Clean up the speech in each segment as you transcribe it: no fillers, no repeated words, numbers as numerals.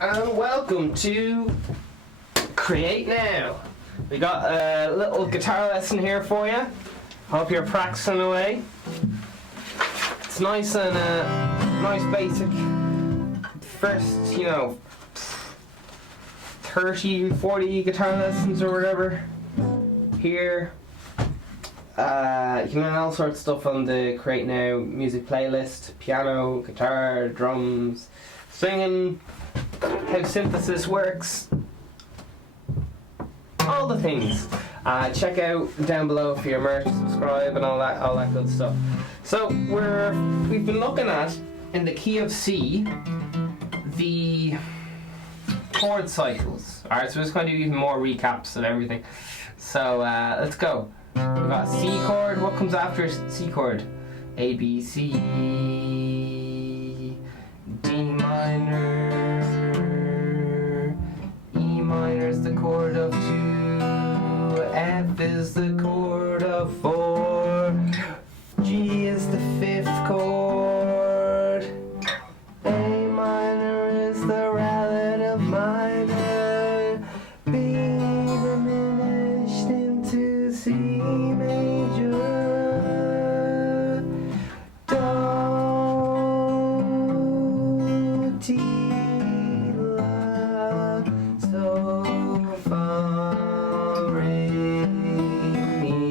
and welcome to Create Now. We got a little guitar lesson here for you. Hope you're practicing away. It's nice and nice basic. First, 30, 40 guitar lessons or whatever. Here. You can learn all sorts of stuff on the Create Now music playlist. Piano, guitar, drums, singing, how synthesis works, all the things. Check out down below for your merch, subscribe and all that good stuff. So we've been looking at, in the key of C, the chord cycles. Alright, so we're just going to do even more recaps and everything. So let's go. We've got a C chord. What comes after C chord? A, B, C, D minor, E minor is the chord of 2, F is the chord of 4, G is the 5th chord, A minor is the relative minor, B diminished into C major, Do, Ti, La, So, Fa, Re, Mi,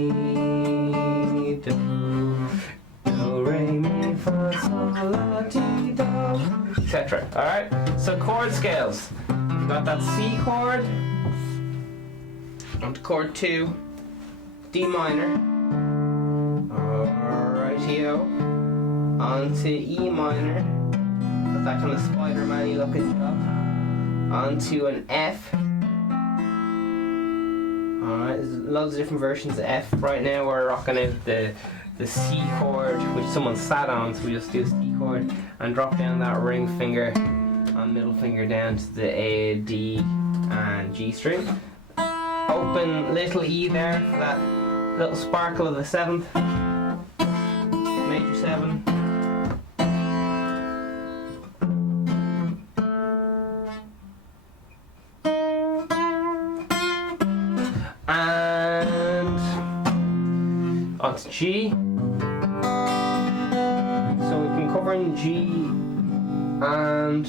Do, Do, Re, Mi, Fa, Sol, La, Ti, Do, etc. Alright? So chord scales. We've got that C chord, onto chord 2, D minor, rightio, onto E minor, with that kind of Spider-Man-y looking stuff, onto an F. Alright, there's loads of different versions of F. Right now we're rocking out the C chord, which someone sat on, so we just do a C chord and drop down that ring finger and middle finger down to the A, D and G string. Open little E there for that little sparkle of the 7th, major 7. And onto G. So we've been covering G and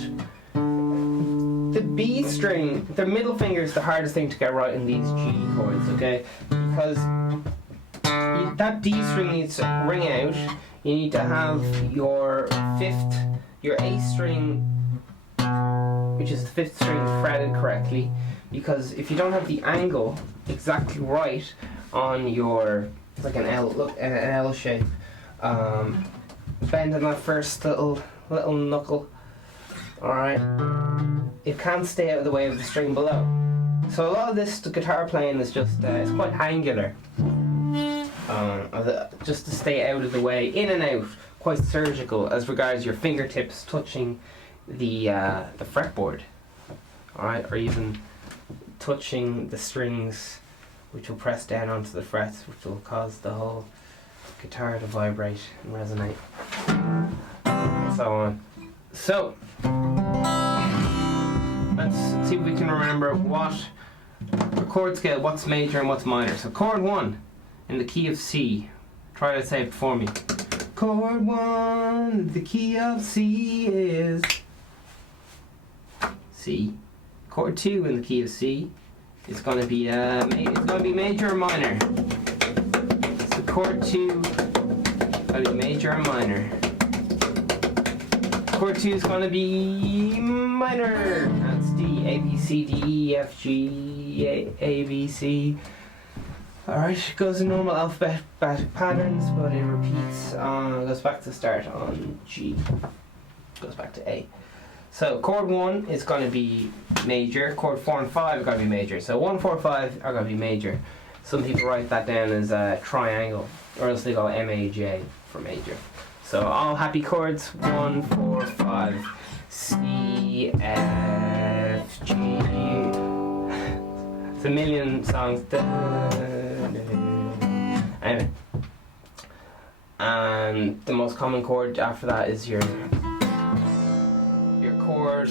the B string. The middle finger is the hardest thing to get right in these G chords, okay? Because that D string needs to ring out. You need to have your 5th, your A string, which is the 5th string, fretted correctly. Because if you don't have the angle exactly right on your, it's like an L, look, an L shape. Bend on that first little knuckle. Alright. It can't stay out of the way of the string below. So a lot of this guitar playing is just, it's quite angular. Just to stay out of the way, in and out, quite surgical as regards your fingertips touching the fretboard. Alright, or even touching the strings, which will press down onto the frets, which will cause the whole guitar to vibrate and resonate, and so on. So, let's see if we can remember what the chord scale, what's major and what's minor. So chord 1 in the key of C. Try to say it for me. Chord 1, the key of C is C. Chord 2 in the key of C is going to be major or minor. So chord 2 going to be major or minor. Chord 2 is going to be minor. That's D, A, B, C, D, E, F, G, A, B, C. Alright, it goes in normal alphabetic patterns, but it repeats, goes back to the start on G, goes back to A. So chord 1 is going to be major, chord 4 and 5 are going to be major. So 1, 4, 5 are going to be major. Some people write that down as a triangle, or else they go M-A-J for major. So all happy chords, 1, 4, 5, C, F, G. It's a million songs. Anyway. And the most common chord after that is your chord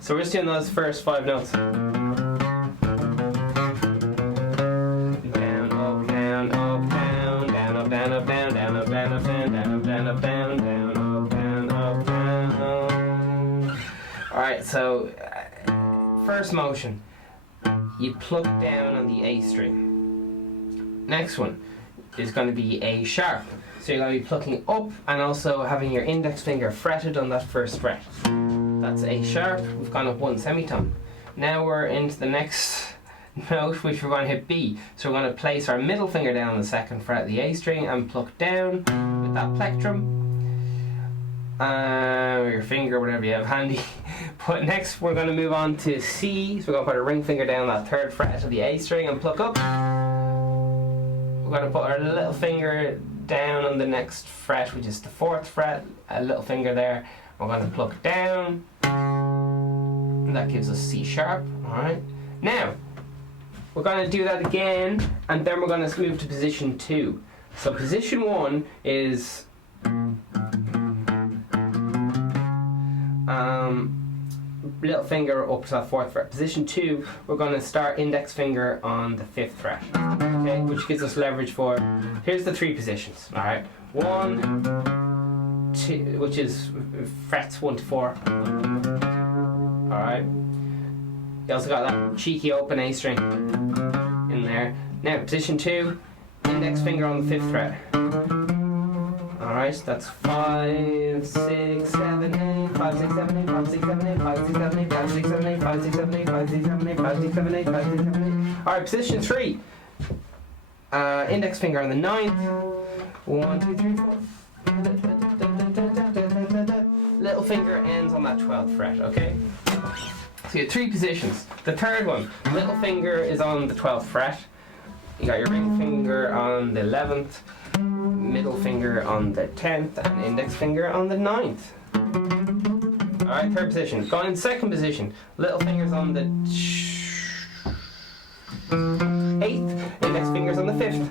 So we're just doing those first 5 notes. Down, up, down, up, down, down, up, down, up, down, down, up, down, up, down, down, up, down, up, down, down, up, down, up, down. Alright, so first motion, you pluck down on the A string. Next one is going to be A sharp. So you're going to be plucking up and also having your index finger fretted on that first fret. That's A sharp. We've gone up 1 semitone. Now we're into the next note, which we're going to hit B. So we're going to place our middle finger down on the second fret of the A string and pluck down with that plectrum. Or your finger, whatever you have handy. But next we're going to move on to C. So we're going to put our ring finger down on that third fret of the A string and pluck up. We're going to put our little finger down on the next fret, which is the 4th fret, a little finger there. We're going to pluck down, and that gives us C sharp. Alright, now we're going to do that again, and then we're going to move to position 2. So position 1 is little finger up to that 4th fret. Position 2, we're going to start index finger on the 5th fret, okay, which gives us leverage for, here's the 3 positions, alright, 1, 2, which is frets 1 to 4, alright, you also got that cheeky open A string in there. Now position 2, index finger on the 5th fret. Alright, that's 5, 6, 7, 8, 5, 6, 7, 8, 5, 6, 7, 8, 5, 6, 7, 8, 5, 6, 7, 8, 5, 6, 7, 8, 5, 6, 7, 8, 5, 6, 7, 8, 5, 6, 7, 8. Alright, position 3. Index finger on the 9th. 1, 2, 3, 4. Little finger ends on that 12th fret, okay? So you have 3 positions. The third one, little finger is on the 12th fret. You got your ring finger on the 11th. Middle finger on the 10th and index finger on the 9th. Alright, third position. Going in second position, little fingers on the 8th, index fingers on the 5th.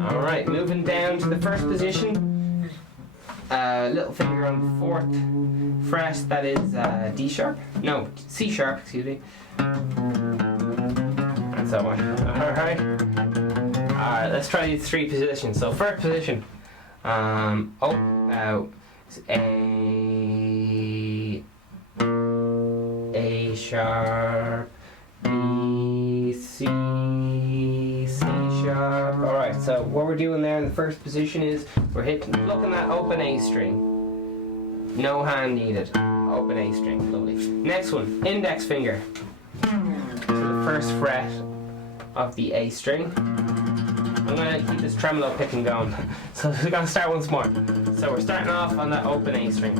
Alright, moving down to the first position, little finger on the 4th fret, that is D sharp, no, C sharp, excuse me. And so on. Alright. Alright, let's try these 3 positions. So first position, A sharp, B, C, C sharp. Alright, so what we're doing there in the first position is we're looking at open A string. No hand needed. Open A string, lovely. Next one, index finger to the first fret of the A string. I'm going to keep this tremolo picking going. So we're going to start once more. So we're starting off on that open A string.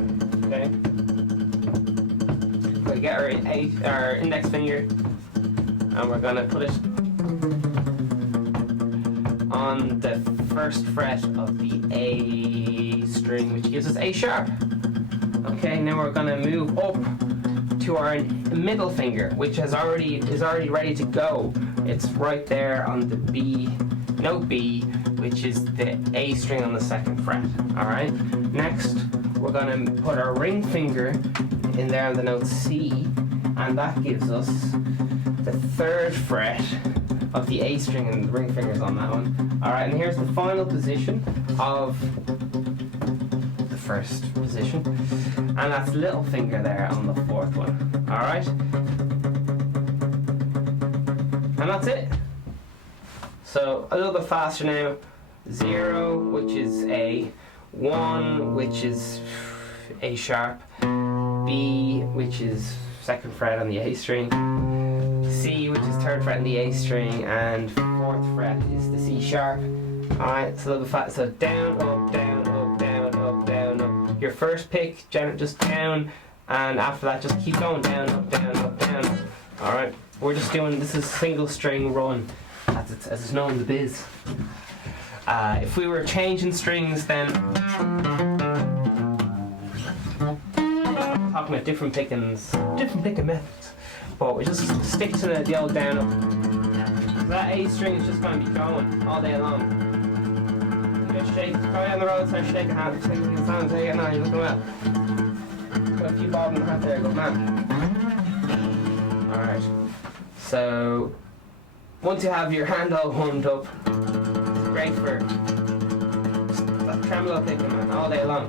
Okay? We get our index finger and we're going to put it on the first fret of the A string, which gives us A sharp. Okay, now we're going to move up to our middle finger, which is already ready to go. It's right there on the B, note B, which is the A string on the 2nd fret. Alright, next we're going to put our ring finger in there on the note C, and that gives us the 3rd fret of the A string, and the ring finger's on that one. Alright, and here's the final position of the first position, and that's little finger there on the 4th one. Alright, and that's it. So a little bit faster now. 0, which is A, 1, which is A sharp, B, which is 2nd fret on the A string, C, which is 3rd fret on the A string, and 4th fret is the C sharp. Alright, so a little bit fast. So down, up, down, up, down, up, down, up. Your first pick, just down, and after that just keep going down, up, down, up, down. Alright, we're just doing, this is single string run, as it's known in the biz. If we were changing strings, then talking about different picking methods, but we just stick to the old down up. So that A string is just going to be going all day long. You just shake, go down the road, start shaking hands, shaking hands, you're looking well. Good. a few bob and a half there, good man. Alright, so once you have your hand all warmed up, it's great for that tremolo picking, man, all day long.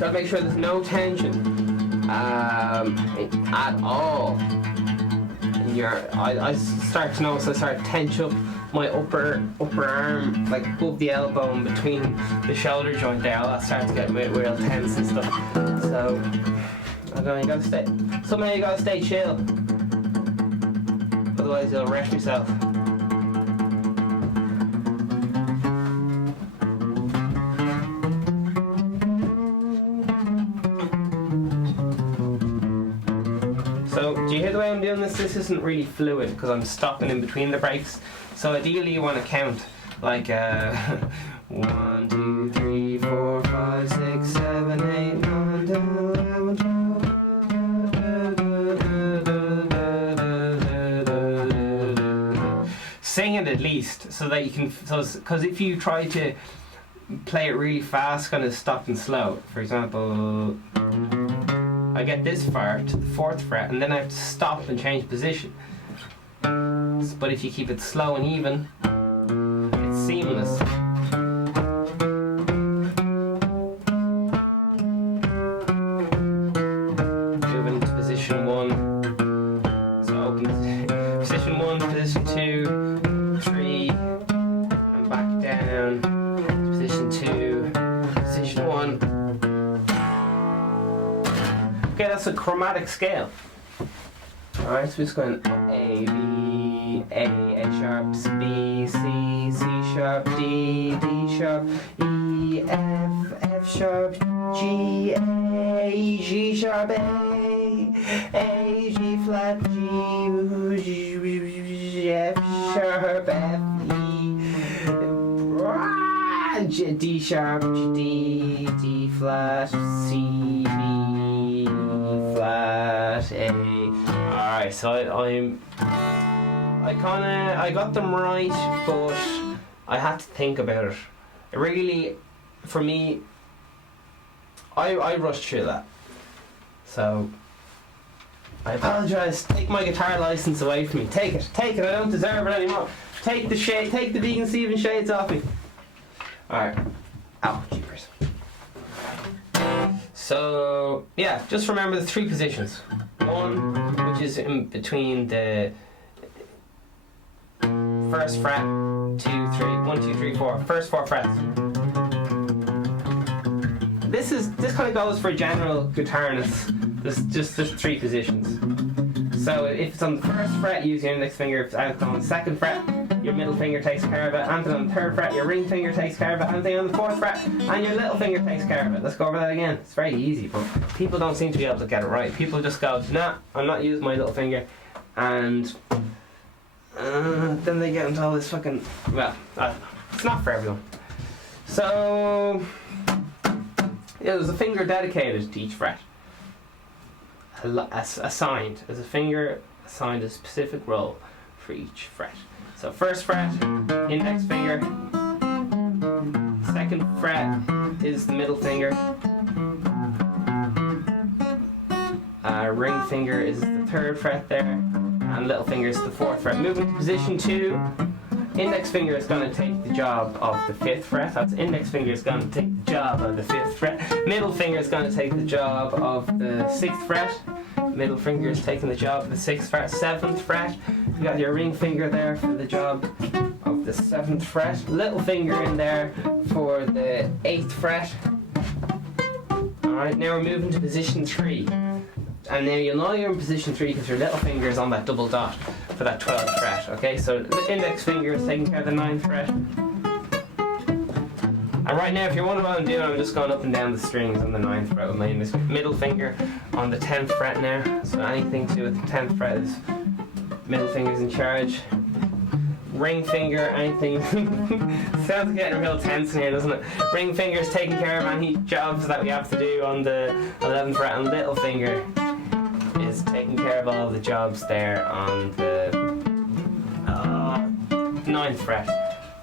Gotta make sure there's no tension at all. I start to notice I start to tense up my upper arm, like above the elbow and between the shoulder joint there. That starts to get real tense and stuff. So I don't know, you gotta stay. Somehow you gotta stay chill. Otherwise you'll wreck yourself. So, do you hear the way I'm doing this? This isn't really fluid because I'm stopping in between the breaks. So ideally you want to count like 1, 2, 3, 4, 5, 6, 7, 8, 9, 10, 11, 12. Sing it at least so that you can, because if you try to play it really fast, kind of stop and slow. For example, I get this far to the 4th fret and then I have to stop and change position. But if you keep it slow and even, it's seamless. Moving to position 1. So open position 1, position 2, 3, and back down. Position 2, position 1. Okay, that's a chromatic scale. Alright, so we're just going A, B, A sharp, B, C, C sharp, D, D sharp, E, F sharp, G, A, G sharp, A, G flat, G, F sharp, F, E, D sharp, D, D flat, C, B flat, A. Alright, so I got them right, but I had to think about it. It really, for me, I rushed through that. So I apologise. Take my guitar license away from me. Take it. I don't deserve it anymore. Take the Deacon Stephen shades off me. Alright. Ow, jeepers. So yeah, just remember the 3 positions. 1, which is in between the 1st fret, 2, 3, 1, 2, 3, 4, first 4 frets. This kind of goes for general guitarists. There's 3 positions. So if it's on the 1st fret, use your index finger. If it's on the 2nd fret, your middle finger takes care of it. Anything on the 3rd fret, your ring finger takes care of it. Anything on the 4th fret, and your little finger takes care of it. Let's go over that again. It's very easy, but people don't seem to be able to get it right. People just go, nah, I'm not using my little finger, and then they get into all this fucking, well, I don't know. It's not for everyone. So yeah, there's a finger dedicated to each fret. Assigned. There's a finger assigned a specific role for each fret. So 1st fret, index finger. 2nd fret is the middle finger. Ring finger is the 3rd fret there, and little finger is the 4th fret. Moving to position 2, index finger is going to take the job of the 5th fret. That's index finger is going to take the job of the 5th fret. Middle finger is going to take the job of the 6th fret. Middle finger is taking the job of the 6th fret. 7th fret, you got your ring finger there for the job of the 7th fret. Little finger in there for the 8th fret. Alright, now we're moving to position 3. And now you'll know you're in position 3 because your little finger is on that double dot for that 12th fret. Okay, so the index finger is taking care of the 9th fret. And right now, if you're wondering what I'm doing, I'm just going up and down the strings on the 9th fret with my middle finger on the 10th fret now. So anything to do with the 10th fret is middle finger's in charge. Ring finger, anything. Sounds getting real tense in here, doesn't it? Ring finger is taking care of any jobs that we have to do on the 11th fret, and little finger is taking care of all the jobs there on the 9th fret.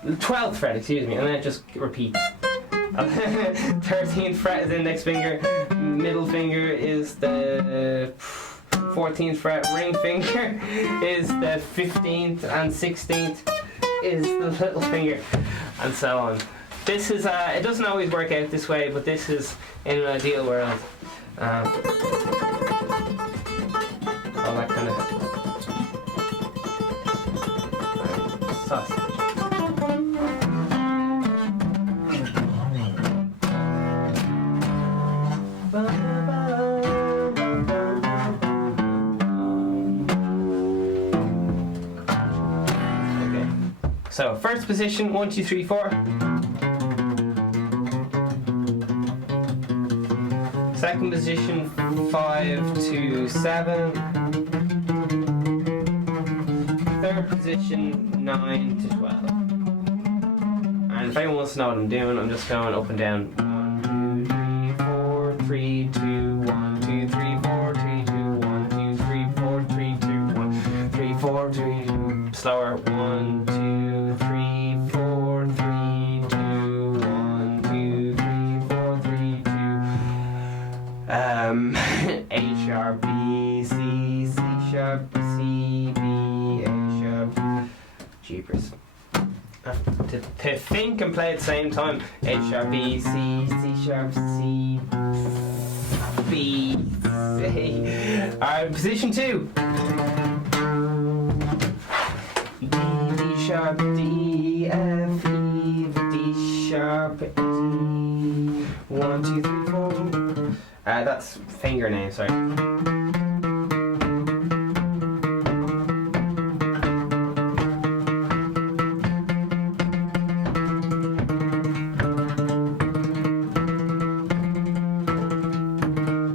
The 12th fret, excuse me, and then it just repeats. 13th fret is index finger, middle finger is the 14th fret, ring finger is the 15th, and 16th is the little finger, and so on. This is, it doesn't always work out this way, but this is in an ideal world. All that kind of sauce. Okay. So first position, 1, 2, 3, 4. Second position, 5 to 7. Third position, 9 to 12. And if anyone wants to know what I'm doing, I'm just going up and down. 1, 2, 3, 4, 3, 2, 1, 2, 3, 4, 3, 2, 1, 2, 3, 4, 3, 2, 1, 3, 4, 3, 2. Slower. 1, 2, 3, 4, 3, 2, 1, 2, 3, 4, 3, 2. A sharp, B, C, C sharp, C, B, A sharp. Jeepers. To think and play at the same time. A sharp, B, C, C sharp, C, B, C. Alright, position 2. D, D sharp, D, F, E, D sharp, D. 1, 2, 3, 4. That's finger name, sorry.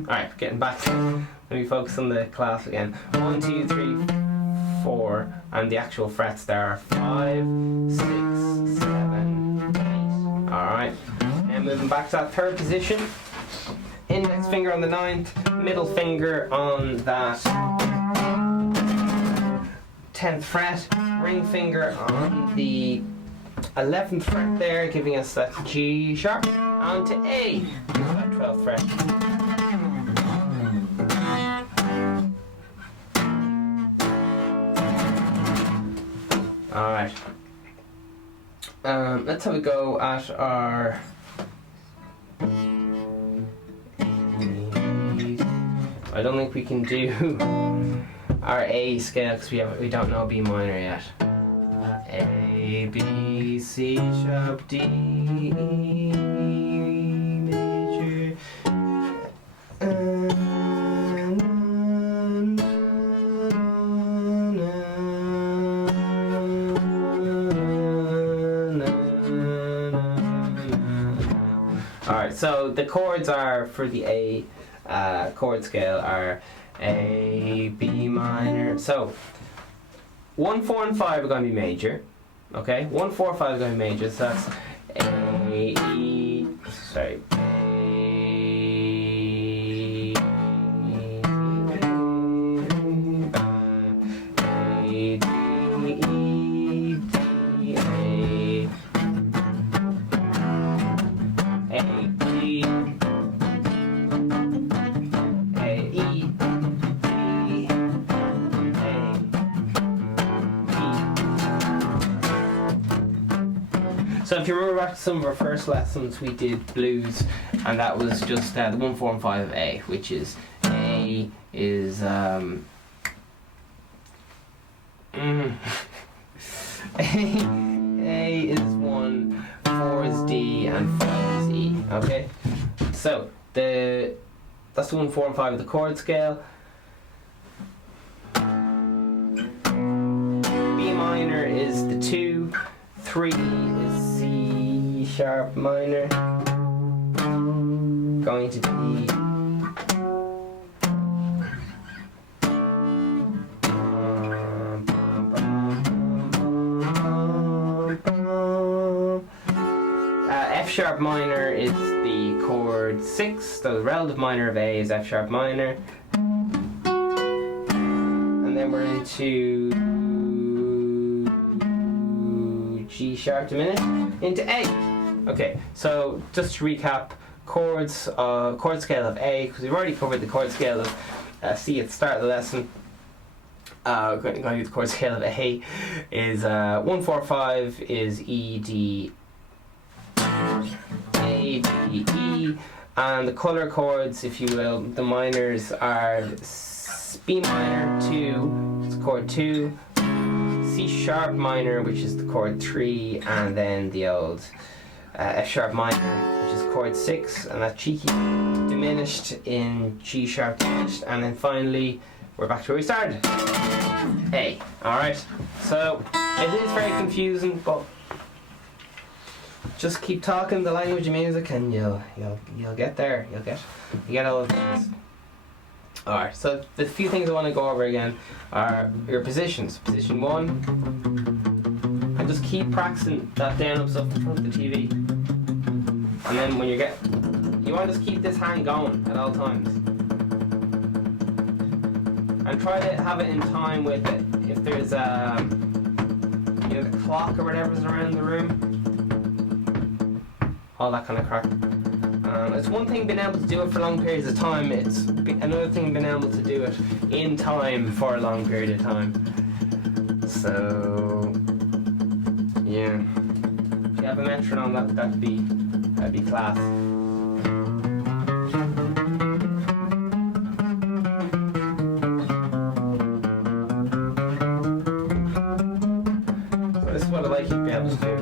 Alright, getting back. Let me focus on the class again. 1, 2, 3, 4, and the actual frets there are 5, 6, 7, 8. Alright, and moving back to that third position. Index finger on the 9th, middle finger on that 10th fret, ring finger on the 11th fret there, giving us that G sharp, on to A, that 12th fret. Alright. Let's have a go at our I don't think we can do our A scale because we don't know B minor yet. A, B, C sharp, D, E major. Alright, so the chords are for the A chord scale are A, B minor. So 1, 4, and 5 are going to be major. Okay, 1, 4, 5 are going to be major. So that's A, E. Sorry. A, D, E, D, A, A, G. So if you remember back to some of our first lessons, we did blues, and that was just the 1, 4, and 5 of A, which is A is A is 1, 4 is D, and 5 is E. Okay, so that's the 1, 4, and 5 of the chord scale. B minor is the 2, 3 is C sharp minor, going to D, F sharp minor is the chord 6, the relative minor of A is F sharp minor, and then we're into G sharp a minute, into A. Okay, so just to recap, chord scale of A, because we've already covered the chord scale of C at the start of the lesson. We're going to do the chord scale of A is 1, 4, 5 is E, D, A, D, E, and the colour chords, if you will, the minors are B minor 2, which is chord 2, C sharp minor, which is the chord 3, and then the old F sharp minor, which is chord 6, and that cheeky diminished in G sharp diminished, and then finally we're back to where we started. A. Alright, so it is very confusing, but just keep talking the language of music and you'll get there. You get all of these. Alright, so the few things I want to go over again are your positions. Position 1, and just keep practicing that down up stuff in front of the TV. And then when you want to just keep this hand going at all times. And try to have it in time with it. If there's the clock or whatever's around the room, all that kind of crap. It's one thing being able to do it for long periods of time, it's another thing being able to do it in time for a long period of time. So, yeah. If you have a metronome, that'd be class. So this is what I'd like you to be able to do.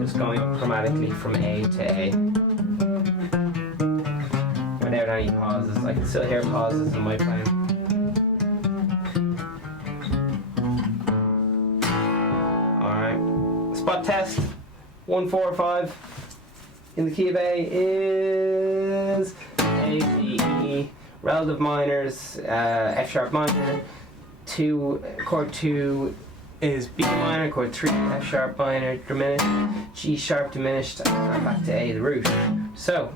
Just going up chromatically from A to A. Without any pauses. I can still hear pauses in my playing. Alright. Spot test. 1, 4, 5. In the key of A is A, D, E. Relative minors, F sharp minor. 2, chord 2 is B minor, chord 3, F sharp minor, diminished, G sharp diminished, and back to A, the root. So,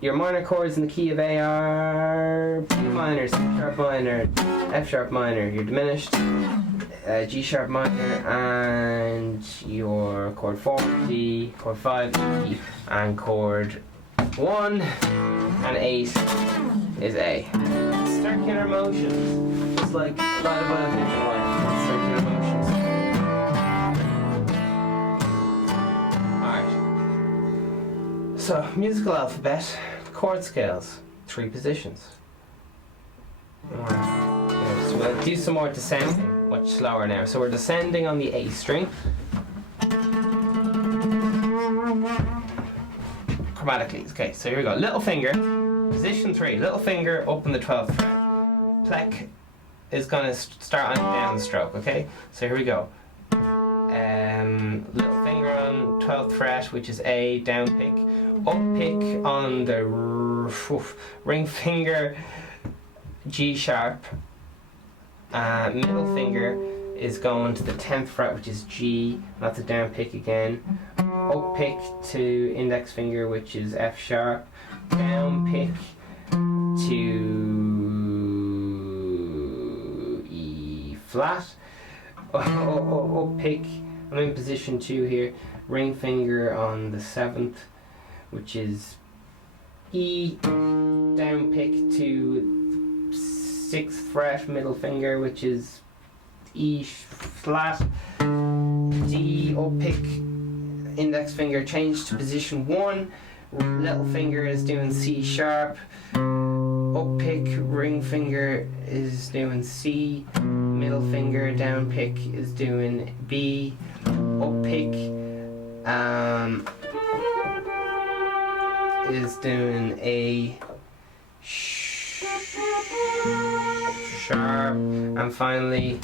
your minor chords in the key of A are B minor, C sharp minor, F sharp minor, your diminished, G sharp minor, and your chord 4, D, chord 5, E, and chord 1, and 8 is A. Circular motions, just like a lot of other things in life, circular motions. Alright. So, musical alphabet, chord scales, 3 positions. Alright. So we'll do some more descending, much slower now. So we're descending on the A string. Chromatically. Okay, so here we go. Little finger, position 3, little finger up in the 12th fret. Plec is going to start on downstroke, okay? So here we go. Little finger on 12th fret, which is A, down pick. Up pick on the ring finger, G sharp. Middle finger is going to the 10th fret, which is G, that's a down pick again. Up pick to index finger, which is F sharp. Down pick to E flat. Up pick, I'm in position 2 here. Ring finger on the 7th, which is E. Down pick to 6th fret, middle finger, which is E flat. D, up pick, index finger change to position 1. Little finger is doing C sharp. Up pick, ring finger is doing C. Middle finger, down pick is doing B. Up pick is doing A sharp, and finally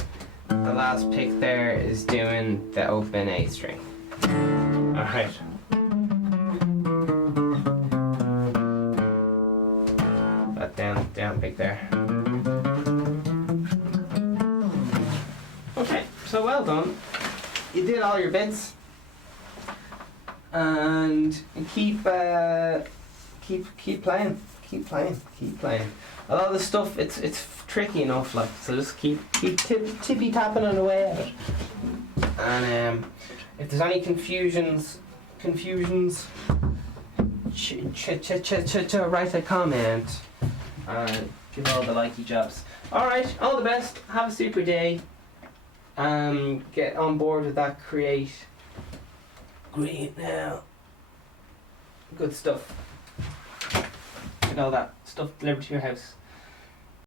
the last pick there is doing the open A string. Alright. That down pick there. Okay, so well done. You did all your bits, and keep playing. A lot of the stuff it's tricky enough, like, so just keep tippy tapping on the way at it. And if there's any confusions, write a comment and give all the likey jobs. Alright, all the best, have a super day. Get on board with that create now. Good stuff. Get all that stuff delivered to your house.